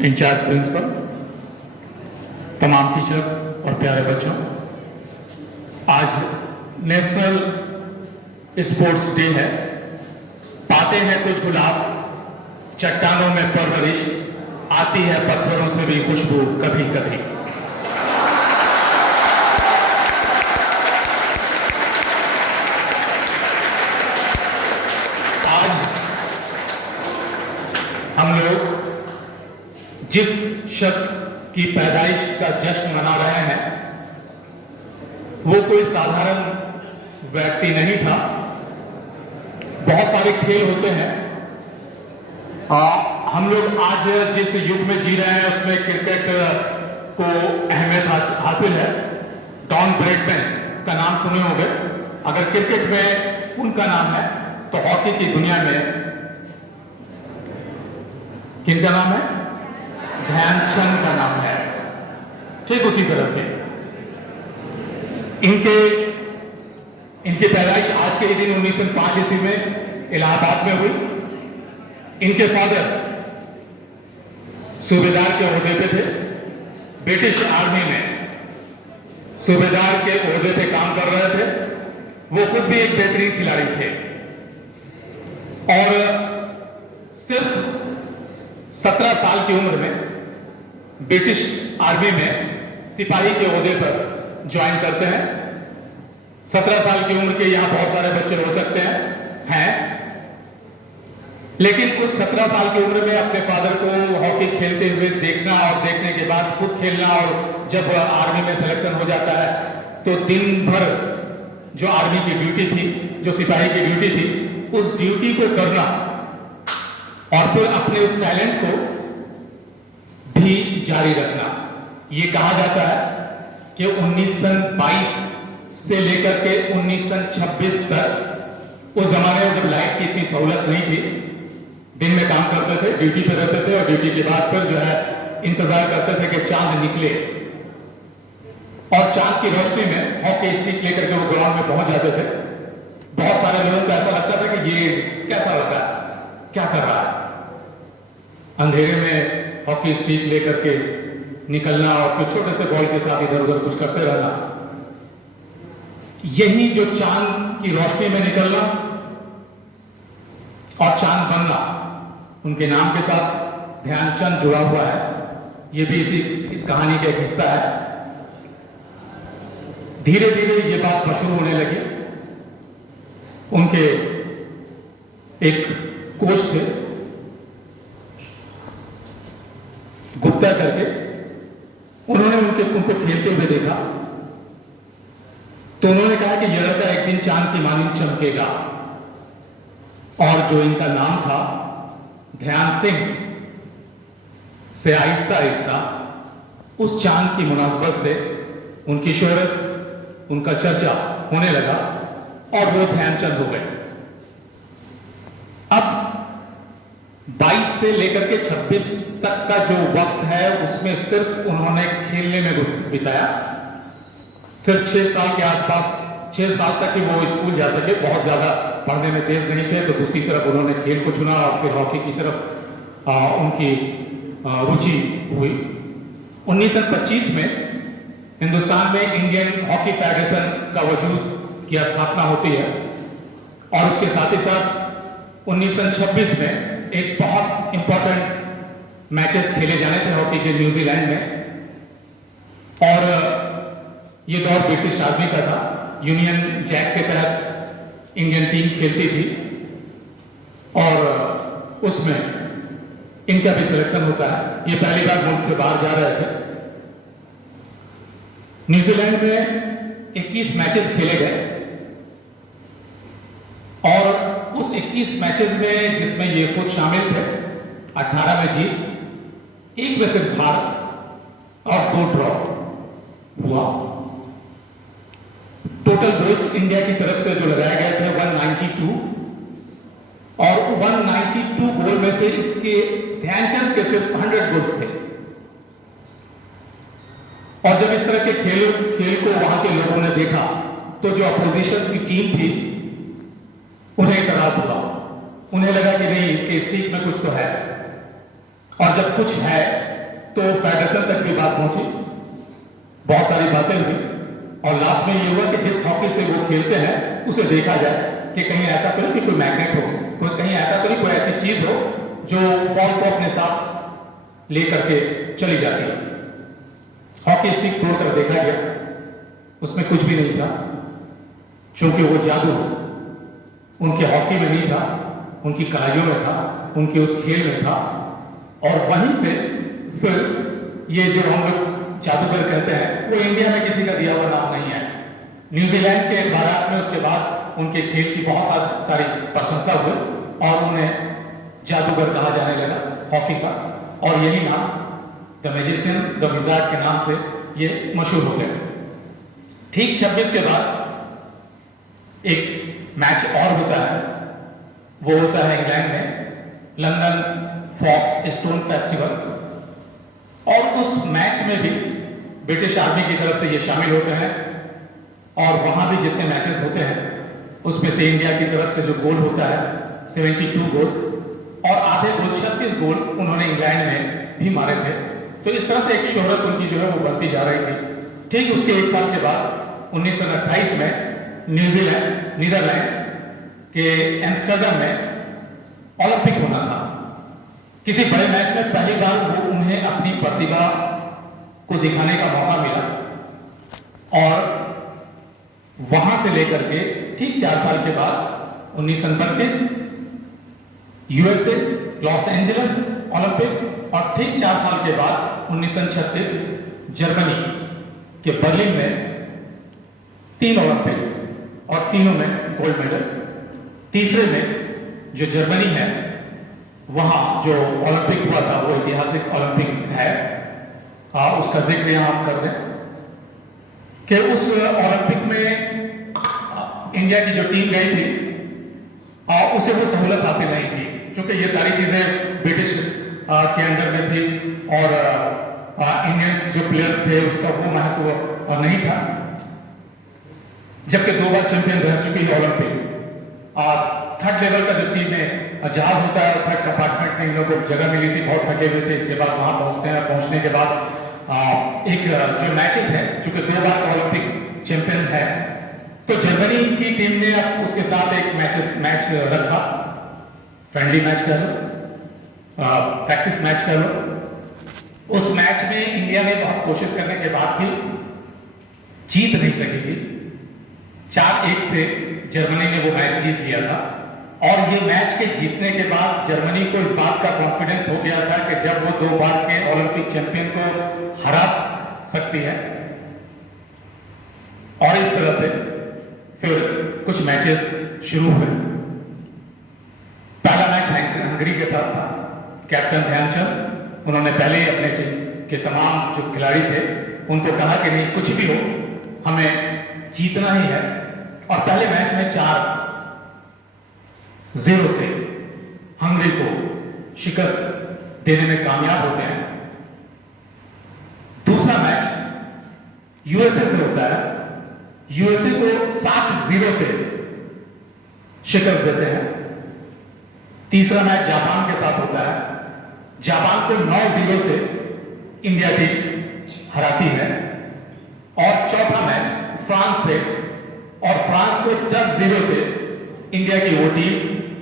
In charge principal, तमाम teachers और प्यारे बच्चों, आज नेशनल स्पोर्ट्स डे है। पाते हैं कुछ गुलाब, चट्टानों में परवरिश, आती है पत्थरों से भी खुशबू कभी कभी। आज हम लोग जिस शख्स की पैदाइश का जश्न मना रहे हैं वो कोई साधारण व्यक्ति नहीं था। बहुत सारे खेल होते हैं, हम लोग आज जिस युग में जी रहे हैं उसमें क्रिकेट को अहमियत हासिल है। डॉन ब्रैडमैन का नाम सुने होंगे। अगर क्रिकेट में उनका नाम है तो हॉकी की दुनिया में किनका नाम है? ध्यानचंद का नाम है। ठीक उसी तरह से इनकी पैदाइश आज के ही दिन 1905 ईस्वी में इलाहाबाद में हुई। इनके फादर सूबेदार के ओहदे पे थे, ब्रिटिश आर्मी में सूबेदार के ओहदे पे काम कर रहे थे। वो खुद भी एक बेहतरीन खिलाड़ी थे और सिर्फ 17 साल की उम्र में ब्रिटिश आर्मी में सिपाही के ओहदे पर ज्वाइन करते हैं। 17 साल की उम्र के यहां बहुत सारे बच्चे हो सकते हैं, लेकिन उस 17 साल की उम्र में अपने फादर को हॉकी खेलते हुए देखना और देखने के बाद खुद खेलना, और जब आर्मी में सिलेक्शन हो जाता है तो दिन भर जो आर्मी की ड्यूटी थी, जो सिपाही की ड्यूटी थी, उस ड्यूटी को करना और फिर अपने उस टैलेंट को भी जारी रखना। ये कहा जाता है कि 1922 से लेकर के 1926 तक, उस जमाने में जब लाइट की इतनी सहूलत नहीं थी, दिन में काम करते थे, ड्यूटी पे रहते थे और ड्यूटी के बाद फिर जो है इंतजार करते थे कि चांद निकले और चांद की रोशनी में हॉकी स्टिक लेकर के वो ग्राउंड में पहुंच जाते थे। बहुत सारे लोगों को ऐसा लगता था कि ये कैसा लग रहा है, क्या कर रहा है, अंधेरे में हॉकी स्टिक लेकर के निकलना और फिर छोटे से बॉल के साथ इधर उधर कुछ करते रहना। यही जो चांद की रोशनी में निकलना और चांद बनना, उनके नाम के साथ ध्यानचंद जुड़ा हुआ है। ये भी इस कहानी का एक हिस्सा है। धीरे धीरे ये बात मशहूर होने लगी। उनके एक कोच थे गुप्ता करके, उन्होंने उनको खेलते हुए देखा तो उन्होंने कहा कि यह लड़का एक दिन चांद की मानिंद चमकेगा। और जो इनका नाम था ध्यान सिंह से आहिस्ता आहिस्ता उस चांद की मुनासबत से उनकी शोहरत, उनका चर्चा होने लगा और वो ध्यानचंद हो गए। अब 22 से लेकर के 26 तक का जो वक्त है उसमें सिर्फ उन्होंने खेलने में बिताया। सिर्फ 6 साल के आसपास, 6 साल तक ही वो स्कूल जा सके। बहुत ज्यादा पढ़ने में तेज नहीं थे, तो दूसरी तरफ उन्होंने खेल को चुना और फिर हॉकी की तरफ उनकी रुचि हुई। 1925 में हिंदुस्तान में इंडियन हॉकी फेडरेशन का वजूद की स्थापना होती है और उसके साथ ही साथ 1926 में एक बहुत इंपॉर्टेंट मैचेस खेले जाने थे हॉकी के न्यूजीलैंड में। और ये दौर ब्रिटिश आर्मी का था। यूनियन जैक के तहत इंडियन टीम खेलती थी और उसमें इनका भी सिलेक्शन होता है। ये पहली बार मुल्क से बाहर जा रहे थे। न्यूजीलैंड में 21 मैचेस खेले गए और उस 21 मैचेस में, जिसमें ये खुद शामिल थे, 18 में जीत, 1 में सिर्फ हार और 2 ड्रॉ हुआ। टोटल गोल्स इंडिया की तरफ से जो लगाए गए थे 192 और 192 गोल में से इसके ध्यानचंद के सिर्फ 100 गोल्स थे। और जब इस तरह के खेल को वहां के लोगों ने देखा तो जो अपोजिशन की टीम थी उन्हें इतराज हुआ। उन्हें लगा कि नहीं, इसके स्टिक में कुछ तो है। और जब कुछ है तो फेडरेशन तक भी बात पहुंची, बहुत सारी बातें हुई और लास्ट में ये हुआ कि जिस हॉकी से वो खेलते हैं उसे देखा जाए कि कहीं ऐसा तो नहीं कि कोई मैग्नेट हो, कोई कहीं ऐसा तो नहीं कोई ऐसी चीज हो जो बॉल को अपने साथ लेकर के चली जाती है। हॉकी स्टिक तोड़कर देखा गया, उसमें कुछ भी नहीं था, क्योंकि वो जादू उनके हॉकी में नहीं था, उनकी कलाइयों में था, उनके उस खेल में था। और वहीं से फिर ये जो हम लोग जादूगर कहते हैं वो इंडिया में किसी का दिया हुआ नाम नहीं है। न्यूजीलैंड के बारात में उसके बाद उनके खेल की बहुत सारी प्रशंसा हुई और उन्हें जादूगर कहा जाने लगा हॉकी का, और यही नाम द मैजिशियन, द विजार्ड के नाम से ये मशहूर हो गए। ठीक 26 के बाद एक मैच और होता है, वो होता है इंग्लैंड में लंदन फॉक स्टोन फेस्टिवल, और उस मैच में भी ब्रिटिश आर्मी की तरफ से ये शामिल होते हैं और वहां भी जितने मैचेस होते हैं उसमें से इंडिया की तरफ से जो गोल होता है 72 गोल्स और आधे गोल 36 गोल उन्होंने इंग्लैंड में भी मारे थे। तो इस तरह से एक शोहरत उनकी जो है वो बढ़ती जा रही थी। ठीक उसके एक साल के बाद 1928 में नीदरलैंड के एम्स्टर्डम में ओलंपिक होना था। किसी बड़े मैच में पहली बार वो उन्हें अपनी प्रतिभा को दिखाने का मौका मिला और वहां से लेकर के ठीक 4 साल के बाद 1932 यूएसए लॉस एंजलिस ओलंपिक, और ठीक 4 साल के बाद 1936 जर्मनी के बर्लिन में 3 ओलंपिक्स और तीनों में गोल्ड मेडल। तीसरे में जो जर्मनी है वहां जो ओलंपिक हुआ था वो ऐतिहासिक ओलंपिक है, उसका जिक्र यहां आप कर दें कि उस ओलंपिक में इंडिया की जो टीम गई थी उसे वो सहूलत हासिल नहीं थी, क्योंकि ये सारी चीजें ब्रिटिश के अंडर में थी और इंडियंस जो प्लेयर्स थे उसका वो महत्व नहीं था। जबकि 2 बार चैंपियन रह चुकी है ओलंपिक, थर्ड लेवल का जो सीट में जहाज होता है, थर्ड कंपार्टमेंट में इन लोगों को जगह मिली थी, बहुत थके हुए थे। इसके बाद वहां पहुंचते हैं, पहुंचने के बाद एक जो मैचेस है, चूंकि 2 बार का ओलंपिक चैंपियन है, तो जर्मनी की टीम ने अब उसके साथ एक मैच रखा, फ्रेंडली मैच कह लो, प्रैक्टिस मैच कह लो। उस मैच में इंडिया ने बहुत कोशिश करने के बाद भी जीत नहीं सकी थी। 4-1 से जर्मनी ने वो मैच जीत लिया था और ये मैच के जीतने के बाद जर्मनी को इस बात का कॉन्फिडेंस हो गया था कि जब वो 2 बार के ओलंपिक चैंपियन को हरा सकती है। और इस तरह से फिर कुछ मैचेस शुरू हुए। पहला मैच हंगरी के साथ था। कैप्टन ध्यानचंद, उन्होंने पहले ही अपने टीम के तमाम जो खिलाड़ी थे उनको कहा कि नहीं, कुछ भी हो हमें जीतना ही है, और पहले मैच में 4-0 से हंगरी को शिकस्त देने में कामयाब होते हैं। दूसरा मैच यूएसए से होता है, यूएसए को 7-0 से शिकस्त देते हैं। तीसरा मैच जापान के साथ होता है, जापान को 9-0 से इंडिया टीम हराती है। और चौथा मैच फ्रांस से, और फ्रांस को 10-0 से इंडिया की वो टीम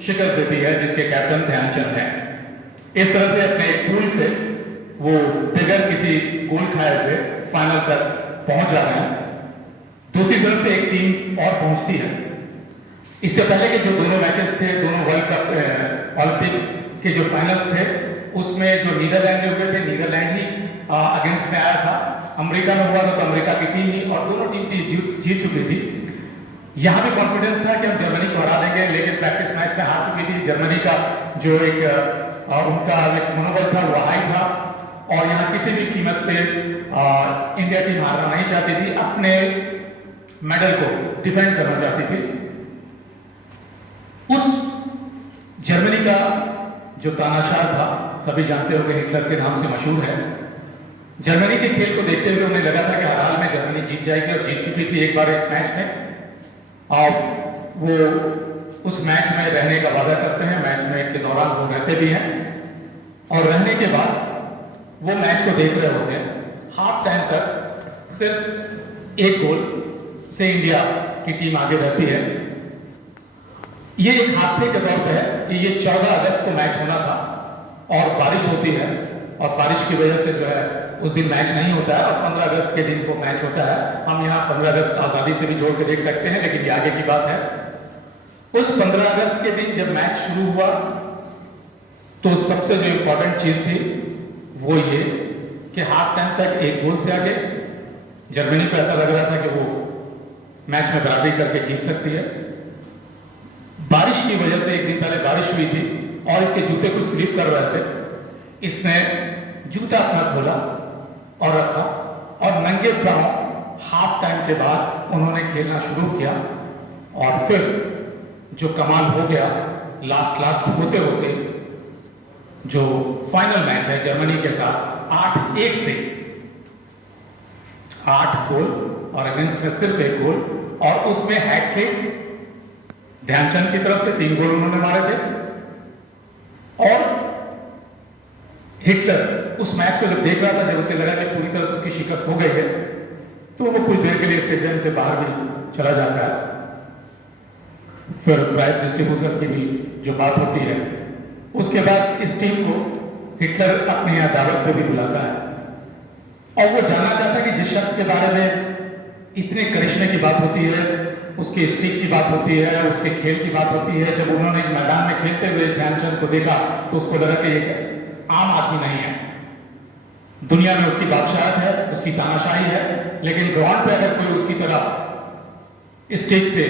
शिकस्त देती है जिसके कैप्टन ध्यानचंद हैं। इस तरह से अपने एक पूल से वो बगैर किसी गोल खाए हुए फाइनल तक पहुंच जाते हैं। दूसरी तरफ से एक टीम और पहुंचती है। इससे पहले के जो दोनों मैचेस थे, दोनों वर्ल्ड कप ओलंपिक के जो फाइनल्स थे, उसमें जो नीदरलैंड में हुए थे, नीदरलैंड ही अगेंस्ट में आया था। अमेरिका में हुआ था तो अमेरिका की टीम ही, और दोनों टीम से जीत चुकी थी। यहां भी कॉन्फिडेंस था कि हम जर्मनी को हरा देंगे, लेकिन प्रैक्टिस मैच में हार चुकी थी जर्मनी का जो एक उनका एक मनोबल था वो हाई था, और यहां किसी भी कीमत पे इंडिया टीम हारना नहीं चाहती थी, अपने मेडल को डिफेंड करना चाहती थी। उस जर्मनी का जो तानाशाह था, सभी जानते हो कि हिटलर के नाम से मशहूर है। जर्मनी के खेल को देखते हुए उन्हें लगा था कि हर हाल में जर्मनी जीत जाएगी, और जीत चुकी थी एक बार एक मैच में। और वो उस मैच में रहने का वादा करते हैं, मैच में के दौरान वो रहते भी हैं। और रहने के बाद वो मैच को देख रहे होते हैं। हाफ टाइम तक सिर्फ एक गोल से इंडिया की टीम आगे रहती है। ये एक हादसे के तौर पे है कि ये 14 अगस्त को मैच होना था और बारिश होती है, और बारिश की वजह से जो है उस दिन मैच नहीं होता है, और 15 अगस्त के दिन वो मैच होता है। हम यहाँ 15 अगस्त आज़ादी से भी जोड़ के देख सकते हैं, लेकिन ये आगे की बात है। उस 15 अगस्त के दिन जब मैच शुरू हुआ तो सबसे जो इंपॉर्टेंट चीज थी वो ये कि हाफ टाइम तक एक गोल से आगे जर्मनी को ऐसा लग रहा था कि वो मैच में बराबरी करके जीत सकती है। बारिश की वजह से एक दिन पहले बारिश हुई थी और इसके जूते कुछ स्लिप कर रहे थे। इसने जूता अपना खोला और रखा और नंगे पांव हाफ टाइम के बाद उन्होंने खेलना शुरू किया, और फिर जो कमाल हो गया, लास्ट होते होते जो फाइनल मैच है जर्मनी के साथ 8-1 से 8 गोल और अगेंस्ट में सिर्फ एक गोल, और उसमें हैट्रिक ध्यानचंद की तरफ से 3 गोल उन्होंने मारे थे। और हिटलर उस मैच को जब देख रहा था, जब उसे लगा कि पूरी तरह से उसकी शिकस्त हो गई है, तो वो कुछ देर के लिए स्टेडियम से बाहर भी चला जाता है। फिर प्राइज डिस्ट्रीब्यूशन की भी जो बात होती है, उसके बाद इस टीम को हिटलर अपने यहाँ दावत पे भी बुलाता है, और वो जानना चाहता है कि जिस शख्स के बारे में इतने करिश्मे की बात होती है, उसके स्टिक की बात होती है, उसके खेल की बात होती है, जब उन्होंने मैदान में खेलते हुए ध्यानचंद को देखा तो उसको लगा कि एक आम आदमी नहीं है, दुनिया में उसकी बादशाहत है, उसकी तानाशाही है, लेकिन ग्राउंड पे अगर कोई उसकी तरह स्टिक से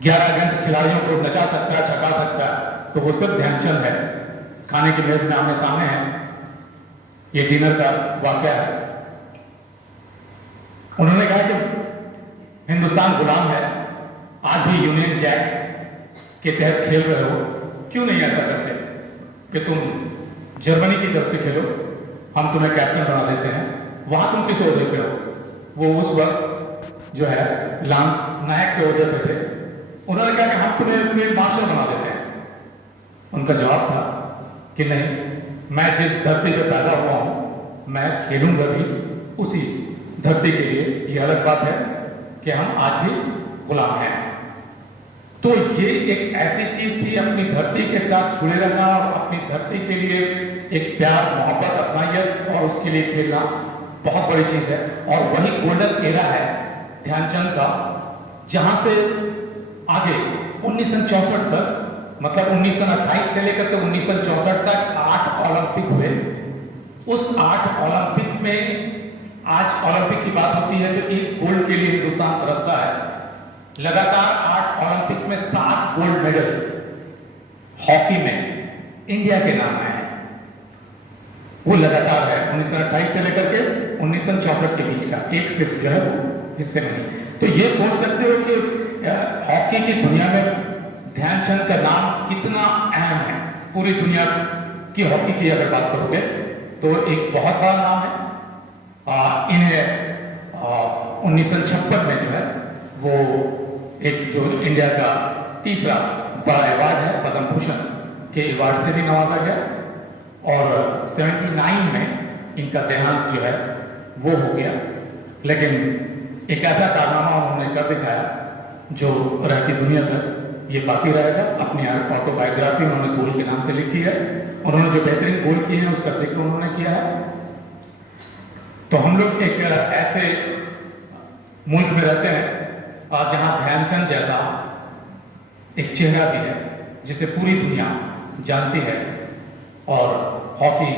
11 अगेंस्ट खिलाड़ियों को नचा सकता है, छका सकता है, तो वो सिर्फ ध्यानचंद है। खाने की मेज में आमने सामने है, ये डिनर का वाकया है। उन्होंने कहा कि हिंदुस्तान गुलाम है, आज भी यूनियन जैक के तहत खेल रहे हो, क्यों नहीं ऐसा करते कि तुम जर्मनी की तरफ से खेलो, हम तुम्हें कैप्टन बना देते हैं, वहां तुम किस ओहदे पे हो? वो उस वक्त जो है लांस नायक के ओहदे पे थे। उन्होंने कहा कि हम तुम्हें फील्ड मार्शल बना देते हैं। उनका जवाब था कि नहीं, मैं जिस धरती पे पैदा हुआ हूं मैं खेलूंगा भी उसी धरती के लिए। ये अलग बात है कि हम आज भी गुलाम हैं। तो ये एक ऐसी चीज थी, अपनी धरती के साथ जुड़े रहना और अपनी धरती के लिए एक प्यार मोहब्बत अपनाइयत और उसके लिए खेलना बहुत बड़ी चीज है। और वही गोल्डन एरा है ध्यानचंद का, जहां से आगे 1964 तक, मतलब 1928 से लेकर के 1964 तक 8 ओलंपिक हुए। उस 8 ओलंपिक में, आज ओलंपिक की बात होती है तो एक गोल्ड के लिए हिंदुस्तान तरसता है। लगातार 8 ओलंपिक में 7 गोल्ड मेडल हॉकी में इंडिया के नाम आए हैं। वो लगातार है 1928 से लेकर के 1964 के बीच का, एक सिर्फ जो है वो हिस्से में नहीं। तो ये सोच सकते हो कि हॉकी की दुनिया में ध्यानचंद का नाम कितना अहम है। पूरी दुनिया की हॉकी की अगर बात करोगे तो एक बहुत बड़ा नाम है। इन्हें 1956 में जो है वो एक जो इंडिया का तीसरा बड़ा अवार्ड है, पद्म भूषण के अवार्ड से भी नवाजा गया। और 79 में इनका देहांत जो है वो हो गया। लेकिन एक ऐसा कारनामा उन्होंने कर दिखाया जो रहती दुनिया तक ये बाकी रहेगा। अपनी ऑटोबायोग्राफी उन्होंने गोल के नाम से लिखी है। उन्होंने जो बेहतरीन गोल किए हैं उसका जिक्र उन्होंने किया है। तो हम लोग एक ऐसे मुल्क में रहते हैं जहां ध्यानचंद जैसा एक चेहरा भी है जिसे पूरी दुनिया जानती है और हॉकी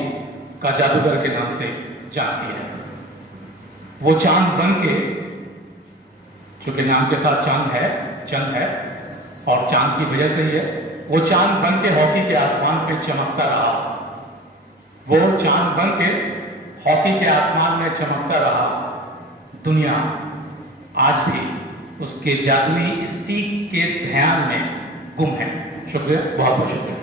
का जादूगर के नाम से जानती है। वो चांद बन के, चूंकि नाम के साथ चांद है, चंद है और चांद की वजह से ही है, वो चांद बन के हॉकी के आसमान पे चमकता रहा। वो चांद बन के हॉकी के आसमान में चमकता रहा। दुनिया आज भी उसके जादुई स्टिक के ध्यान में गुम है। शुक्रिया, बहुत बहुत शुक्रिया।